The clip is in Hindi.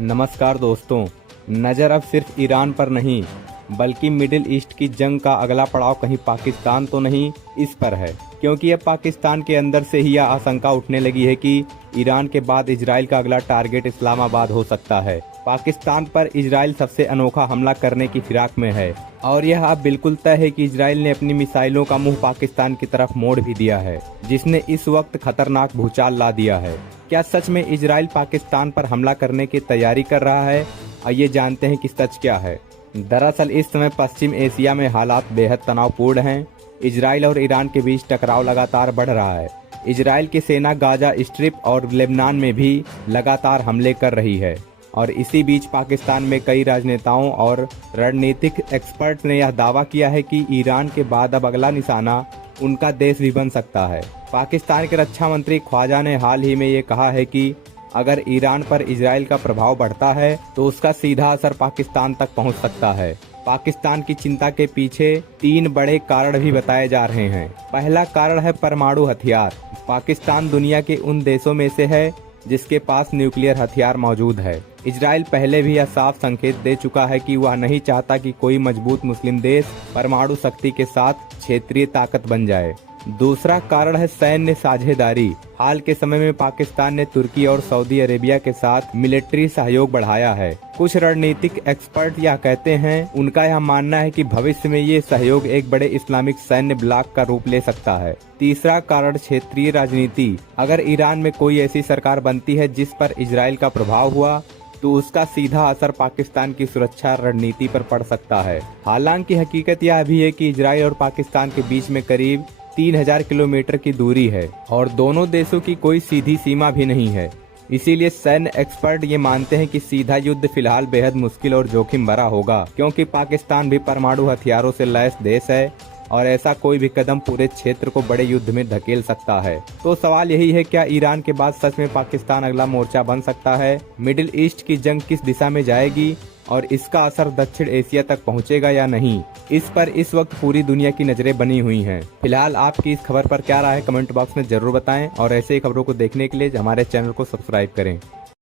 नमस्कार दोस्तों। नज़र अब सिर्फ ईरान पर नहीं बल्कि मिडिल ईस्ट की जंग का अगला पड़ाव कहीं पाकिस्तान तो नहीं, इस पर है। क्योंकि अब पाकिस्तान के अंदर से ही यह आशंका उठने लगी है कि ईरान के बाद इजराइल का अगला टारगेट इस्लामाबाद हो सकता है। पाकिस्तान पर इजराइल सबसे अनोखा हमला करने की फिराक में है और यह अब बिल्कुल तय है कि इजराइल ने अपनी मिसाइलों का मुंह पाकिस्तान की तरफ मोड़ भी दिया है, जिसने इस वक्त खतरनाक भूचाल ला दिया है। क्या सच में इजराइल पाकिस्तान पर हमला करने की तैयारी कर रहा है? आइए जानते हैं कि सच क्या है। दरअसल इस समय पश्चिम एशिया में हालात बेहद तनावपूर्ण हैं। इजराइल और ईरान के बीच टकराव लगातार बढ़ रहा है। इजराइल की सेना गाजा स्ट्रिप और लेबनान में भी लगातार हमले कर रही है और इसी बीच पाकिस्तान में कई राजनेताओं और रणनीतिक एक्सपर्ट ने यह दावा किया है कि ईरान के बाद अब अगला निशाना उनका देश भी बन सकता है। पाकिस्तान के रक्षा मंत्री ख्वाजा ने हाल ही में ये कहा है कि अगर ईरान पर इजराइल का प्रभाव बढ़ता है तो उसका सीधा असर पाकिस्तान तक पहुंच सकता है। पाकिस्तान की चिंता के पीछे 3 बड़े कारण भी बताए जा रहे हैं। पहला कारण है परमाणु हथियार। पाकिस्तान दुनिया के उन देशों में से है जिसके पास न्यूक्लियर हथियार मौजूद है। इजराइल पहले भी यह साफ संकेत दे चुका है कि वह नहीं चाहता कि कोई मजबूत मुस्लिम देश परमाणु शक्ति के साथ क्षेत्रीय ताकत बन जाए। दूसरा कारण है सैन्य साझेदारी। हाल के समय में पाकिस्तान ने तुर्की और सऊदी अरेबिया के साथ मिलिट्री सहयोग बढ़ाया है। कुछ रणनीतिक एक्सपर्ट यह कहते हैं, उनका यह मानना है कि भविष्य में ये सहयोग एक बड़े इस्लामिक सैन्य ब्लॉक का रूप ले सकता है। तीसरा कारण क्षेत्रीय राजनीति। अगर ईरान में कोई ऐसी सरकार बनती है जिस पर इजराइल का प्रभाव हुआ तो उसका सीधा असर पाकिस्तान की सुरक्षा रणनीति पर पड़ सकता है। हालांकि हकीकत यह भी है कि इजराइल और पाकिस्तान के बीच में करीब 3000 किलोमीटर की दूरी है और दोनों देशों की कोई सीधी सीमा भी नहीं है। इसीलिए सैन्य एक्सपर्ट ये मानते हैं कि सीधा युद्ध फिलहाल बेहद मुश्किल और जोखिम भरा होगा, क्योंकि पाकिस्तान भी परमाणु हथियारों से लैस देश है और ऐसा कोई भी कदम पूरे क्षेत्र को बड़े युद्ध में धकेल सकता है। तो सवाल यही है, क्या ईरान के बाद सच में पाकिस्तान अगला मोर्चा बन सकता है? मिडिल ईस्ट की जंग किस दिशा में जाएगी और इसका असर दक्षिण एशिया तक पहुंचेगा या नहीं, इस पर इस वक्त पूरी दुनिया की नजरें बनी हुई हैं। फिलहाल आपकी इस खबर पर क्या राय है, कमेंट बॉक्स में जरूर बताएं और ऐसे ही खबरों को देखने के लिए हमारे चैनल को सब्सक्राइब करें।